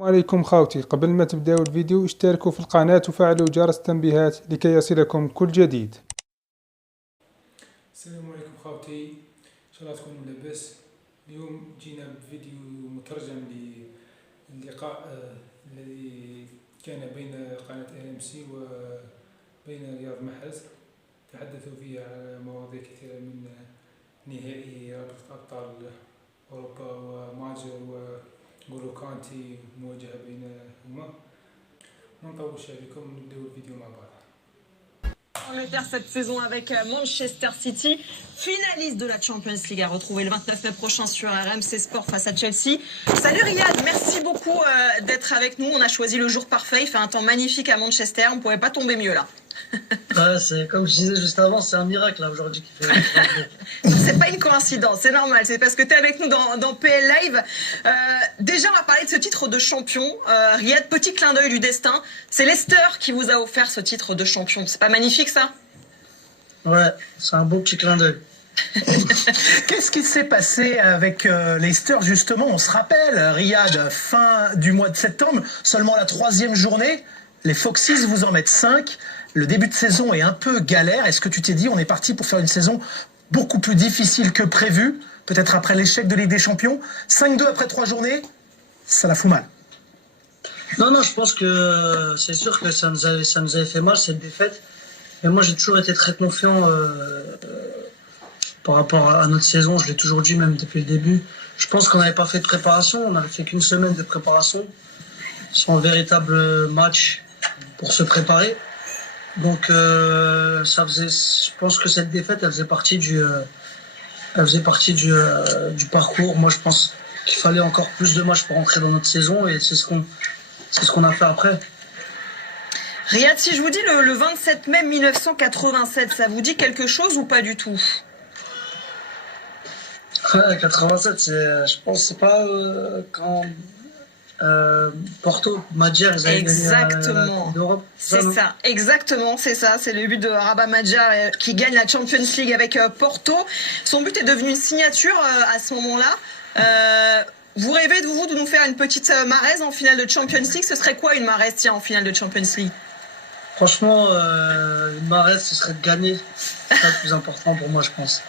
السلام عليكم خاوتي. قبل ما تبداو الفيديو اشتركوا في القناة وفعلوا جرس التنبيهات لكي يصلكم كل جديد. السلام عليكم خاوتي، ان شاء الله تكونوا لاباس. اليوم جينا بفيديو مترجم للقاء الذي كان بين قناة RMC وبين رياض محرز. تحدثوا فيه على مواضيع كثيرة من نهائي رابطة أبطال أوروبا وماجر وغولو كانتي مواجهة بينهما. ما نطولش عليكم، نبداو الفيديو مع بعض. Angleterre cette saison avec Manchester City, finaliste de la Champions League, à retrouver le 29 mai prochain sur RMC Sport face à Chelsea. Salut Riyad, merci beaucoup d'être avec nous. On a choisi le jour parfait, il fait un temps magnifique à Manchester, on ne pouvait pas tomber mieux là. Ouais, c'est comme je disais juste avant, c'est un miracle là aujourd'hui qui fait. C'est pas une coïncidence, c'est normal, c'est parce que tu es avec nous dans PL Live. Déjà, on va parler de ce titre de champion. Riyad, petit clin d'œil du destin. C'est Leicester qui vous a offert ce titre de champion. C'est pas magnifique ça? Ouais, c'est un beau petit clin d'œil. Qu'est-ce qui s'est passé avec Leicester justement? On se rappelle, Riyad, fin du mois de septembre, seulement la 3e journée, les Foxes vous en mettent 5. Le début de saison est un peu galère. Est-ce que tu t'es dit on est parti pour faire une saison beaucoup plus difficile que prévu, peut-être après l'échec de Ligue des Champions? 5-2 après 3 journées, ça la fout mal. Non, je pense que c'est sûr que ça nous avait fait mal cette défaite. Mais moi j'ai toujours été très confiant par rapport à notre saison. Je l'ai toujours dit même depuis le début. Je pense qu'on n'avait pas fait de préparation. On n'avait fait qu'une semaine de préparation sans véritable match pour se préparer. Donc je pense que cette défaite elle faisait partie du parcours. Moi je pense qu'il fallait encore plus de matchs pour entrer dans notre saison et c'est ce qu'on a fait après. Riyad, si je vous dis le 27 mai 1987, ça vous dit quelque chose ou pas du tout? Ouais, 87, je pense c'est pas quand Porto, Madjer, ils avaient gagné la Coupe d'Europe. C'est ça, exactement, c'est ça. C'est le but de Rabat Madjer qui gagne la Champions League avec Porto. Son but est devenu une signature à ce moment-là. Vous rêvez de nous faire une petite Mahrez en finale de Champions League? Ce serait quoi une Mahrez en finale de Champions League? Franchement, une Mahrez, ce serait de gagner. C'est le plus important pour moi, je pense.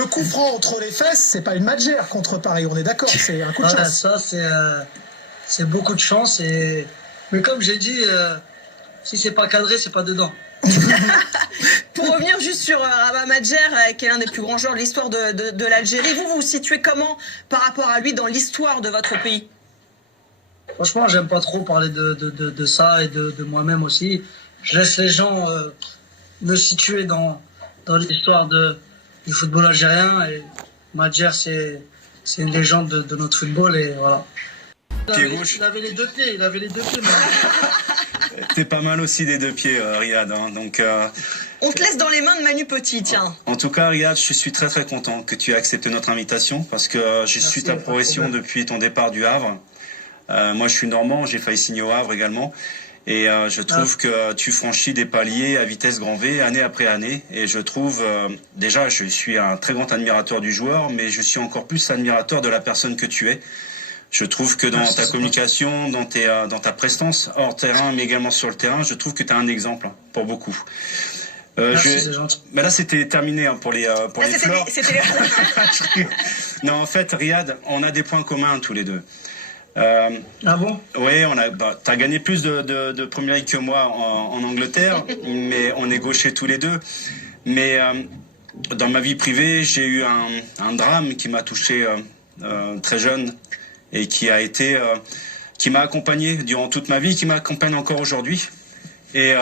Le coup franc entre les fesses, c'est pas une Madjer contre Paris, on est d'accord, c'est un coup de chance. Ça, c'est beaucoup de chance. Mais comme j'ai dit, si c'est pas cadré, c'est pas dedans. Pour revenir juste sur Rabat Madjer, qui est l'un des plus grands joueurs de l'histoire de l'Algérie, vous vous situez comment par rapport à lui dans l'histoire de votre pays? Franchement, j'aime pas trop parler de ça et de moi-même aussi. Je laisse les gens me situer dans l'histoire du football algérien. Et Madjer, c'est une légende de notre football et voilà. Il avait les deux pieds. T'es pas mal aussi des 2 pieds, Riyad. Hein, donc, on te laisse dans les mains de Manu Petit, tiens. En tout cas, Riyad, je suis très très content que tu aies accepté notre invitation parce que je suis ta progression depuis ton départ du Havre. Moi, je suis normand, j'ai failli signer au Havre également. Et je trouve que tu franchis des paliers à vitesse grand V, année après année. Et je trouve, déjà, je suis un très grand admirateur du joueur, mais je suis encore plus admirateur de la personne que tu es. Je trouve que dans ta communication, dans ta prestance hors terrain, mais également sur le terrain, je trouve que tu as un exemple pour beaucoup. Merci, c'est gentil. Mais là, c'était terminé hein, pour les fleurs. Non, en fait, Riyad, on a des points communs tous les deux. Ah bon? Oui, t'as gagné plus de Premier League que moi en Angleterre, mais on est gauchers tous les deux. Mais dans ma vie privée, j'ai eu un drame qui m'a touché très jeune et qui m'a accompagné durant toute ma vie, qui m'accompagne encore aujourd'hui. Et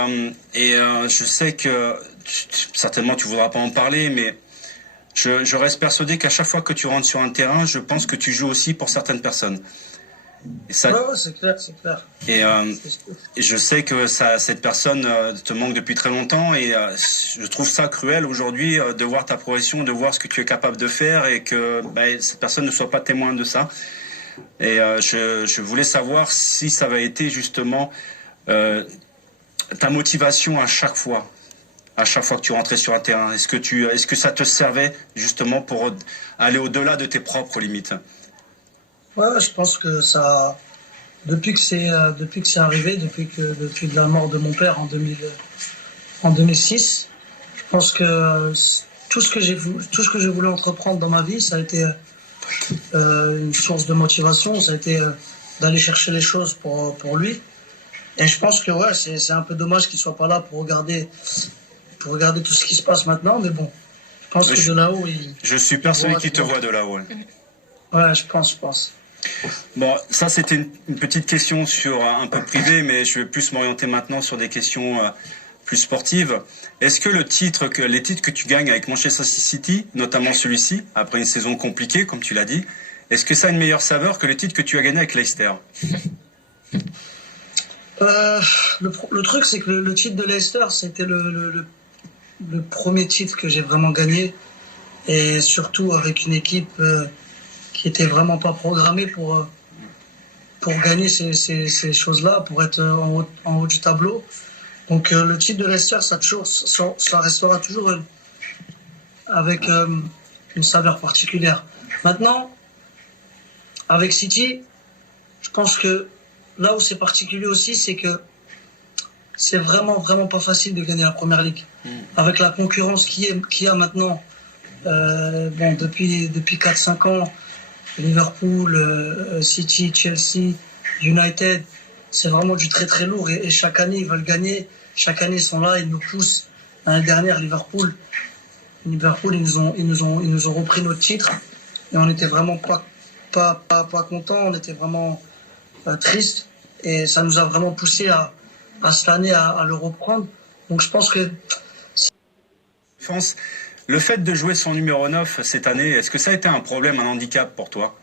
je sais que certainement tu voudras pas en parler, mais je reste persuadé qu'à chaque fois que tu rentres sur un terrain, je pense que tu joues aussi pour certaines personnes. Et ça, ouais, c'est clair. Et je sais que cette personne te manque depuis très longtemps et je trouve ça cruel aujourd'hui de voir ta progression, de voir ce que tu es capable de faire et que cette personne ne soit pas témoin de ça. Et je voulais savoir si ça avait été justement ta motivation à chaque fois que tu rentrais sur un terrain. Est-ce que ça te servait justement pour aller au-delà de tes propres limites? Ouais, je pense que ça, depuis que c'est arrivé, depuis la mort de mon père en 2006, je pense que tout ce que je voulais entreprendre dans ma vie, ça a été une source de motivation, ça a été d'aller chercher les choses pour lui. Et je pense que ouais, c'est un peu dommage qu'il soit pas là pour regarder tout ce qui se passe maintenant, mais bon, je pense que de là-haut, je suis persuadé qu'il te voit de là-haut. Ouais, je pense. Bon, ça c'était une petite question sur un peu privé, mais je vais plus m'orienter maintenant sur des questions plus sportives. Est-ce que les titres que tu gagnes avec Manchester City, notamment celui-ci, après une saison compliquée, comme tu l'as dit, est-ce que ça a une meilleure saveur que le titre que tu as gagné avec Leicester? Le truc, c'est que le titre de Leicester, c'était le premier titre que j'ai vraiment gagné, et surtout avec une équipe qui était vraiment pas programmée pour gagner ces choses-là, pour être en haut du tableau. Donc le titre de Leicester, ça restera toujours avec une saveur particulière. Maintenant, avec City, je pense que là où c'est particulier aussi, c'est que c'est vraiment pas facile de gagner la Première Ligue. Avec la concurrence qu'il y a maintenant, depuis 4-5 ans, Liverpool, City, Chelsea, United, c'est vraiment du très très lourd, et chaque année ils veulent gagner, chaque année ils sont là, ils nous poussent. L'année dernière, Liverpool, ils nous ont repris notre titre, et on était vraiment pas contents, on était vraiment triste, et ça nous a vraiment poussé à cette année à le reprendre. Donc je pense que le fait de jouer son numéro 9 cette année, est-ce que ça a été un problème, un handicap pour toi?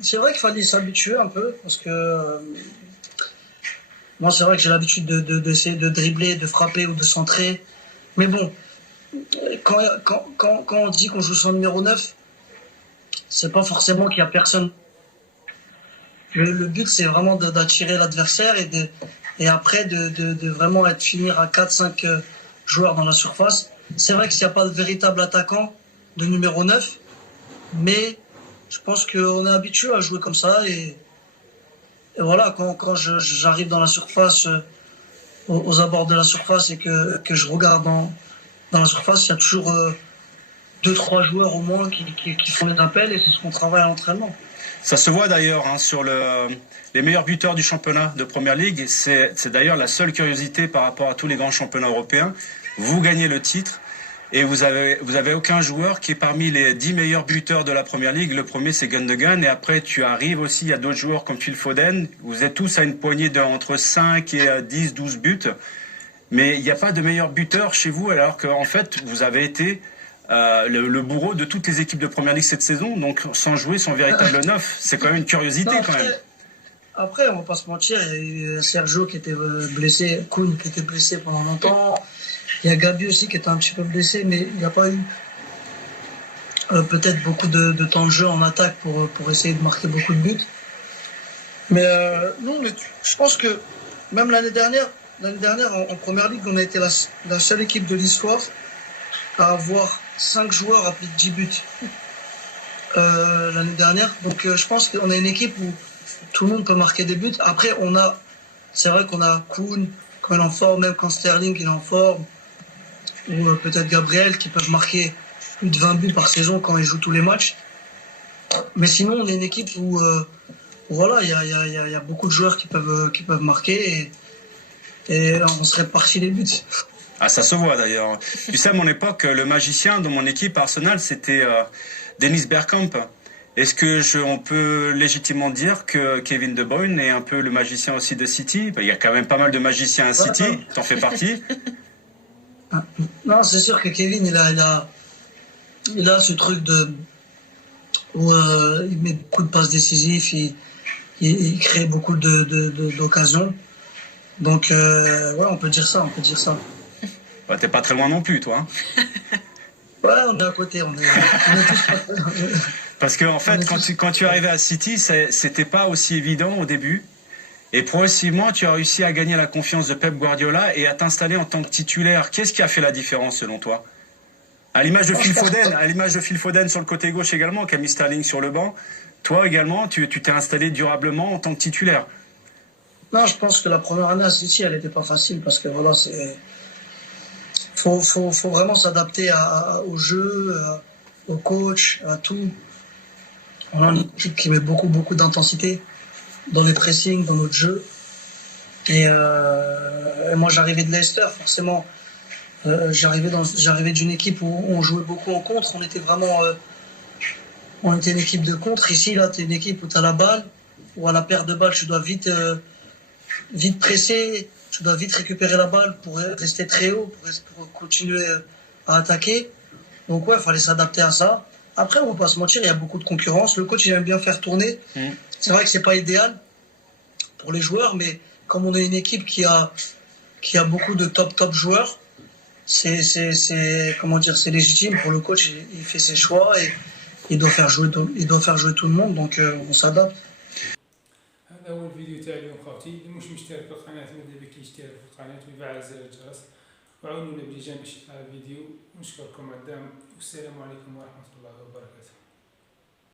C'est vrai qu'il fallait s'habituer un peu, parce que moi c'est vrai que j'ai l'habitude d'essayer de dribbler, de frapper ou de centrer. Mais bon, quand on dit qu'on joue son numéro 9, c'est pas forcément qu'il y a personne. Le but, c'est vraiment d'attirer l'adversaire, et après de vraiment finir à 4-5 joueurs dans la surface. C'est vrai qu'il n'y a pas de véritable attaquant de numéro 9, mais je pense qu'on est habitué à jouer comme ça, et voilà, quand j'arrive dans la surface, aux abords de la surface, et que je regarde dans la surface, il y a toujours 2-3 joueurs au moins qui font les appels, et c'est ce qu'on travaille à l'entraînement. Ça se voit d'ailleurs sur les meilleurs buteurs du championnat de Première Ligue. C'est d'ailleurs la seule curiosité par rapport à tous les grands championnats européens. Vous gagnez le titre et vous avez aucun joueur qui est parmi les 10 meilleurs buteurs de la Première Ligue. Le premier, c'est Gundogan, et après tu arrives aussi, il y a d'autres joueurs comme Phil Foden. Vous êtes tous à une poignée entre 5 et 10, 12 buts. Mais il n'y a pas de meilleur buteur chez vous, alors qu'en fait, vous avez été le bourreau de toutes les équipes de Première Ligue cette saison, donc sans jouer son véritable 9. C'est quand même une curiosité. Non, quand même. Après, on va pas se mentir, il y a eu Sergio qui était blessé, Koun qui était blessé pendant longtemps, il y a Gabi aussi qui était un petit peu blessé, mais il n'y a pas eu peut-être beaucoup de temps de jeu en attaque pour essayer de marquer beaucoup de buts. Mais nous, je pense que même l'année dernière en Première Ligue, on a été la seule équipe de l'histoire à avoir 5 joueurs à plus de 10 buts l'année dernière. Donc je pense qu'on a une équipe où tout le monde peut marquer des buts. Après, c'est vrai qu'on a Koun quand il est en forme, même quand Sterling il est en forme, ou peut-être Gabriel, qui peuvent marquer plus de 20 buts par saison quand ils jouent tous les matchs. Mais sinon, on est une équipe où voilà, il y a beaucoup de joueurs qui peuvent marquer, et on se répartit les buts. Ah, ça se voit d'ailleurs. Tu sais, à mon époque, le magicien dans mon équipe Arsenal, c'était Dennis Bergkamp. Est-ce que on peut légitimement dire que Kevin De Bruyne est un peu le magicien aussi de City? Il y a quand même pas mal de magiciens à City, t'en fais partie. Non, c'est sûr que Kevin, il a ce truc où il met beaucoup de passes décisives, il crée beaucoup d'occasions. Donc, ouais, on peut dire ça. Ouais, t'es pas très loin non plus, toi. Ouais, on est à côté, on est tous pas très loin. Parce que en fait, quand tu arrivais à City, c'était pas aussi évident au début. Et progressivement, tu as réussi à gagner la confiance de Pep Guardiola et à t'installer en tant que titulaire. Qu'est-ce qui a fait la différence selon toi? À l'image de Phil Foden, sur le côté gauche également, qui a mis Sterling sur le banc. Toi également, tu t'es installé durablement en tant que titulaire. Non, je pense que la première année à City, elle n'était pas facile parce que voilà, faut vraiment s'adapter au jeu, au coach, à tout. On a une équipe qui met beaucoup d'intensité dans les pressings, dans notre jeu. Et moi, j'arrivais de Leicester, forcément. J'arrivais d'une équipe où on jouait beaucoup en contre. On était une équipe de contre. Ici, là, tu es une équipe où tu as la balle, où à la perte de balle, tu dois vite presser, tu dois vite récupérer la balle pour rester très haut, pour continuer à attaquer. Donc ouais, il fallait s'adapter à ça. Après, on va pas se mentir, il y a beaucoup de concurrence. Le coach, il aime bien faire tourner. C'est vrai que c'est pas idéal pour les joueurs, mais comme on est une équipe qui a beaucoup de top joueurs, c'est légitime pour le coach. Il fait ses choix et il doit faire jouer tout le monde. Donc on s'adapte. هذا هو الفيديو تاع اليوم خوتي. اللي مش مشترك في القناة ماذا بك يشترك في القناة ويفعل زر الجرس وعاونونا بالإعجاب باش يطلع الفيديو. ونشكركم على الدعم والسلام عليكم ورحمة الله وبركاته.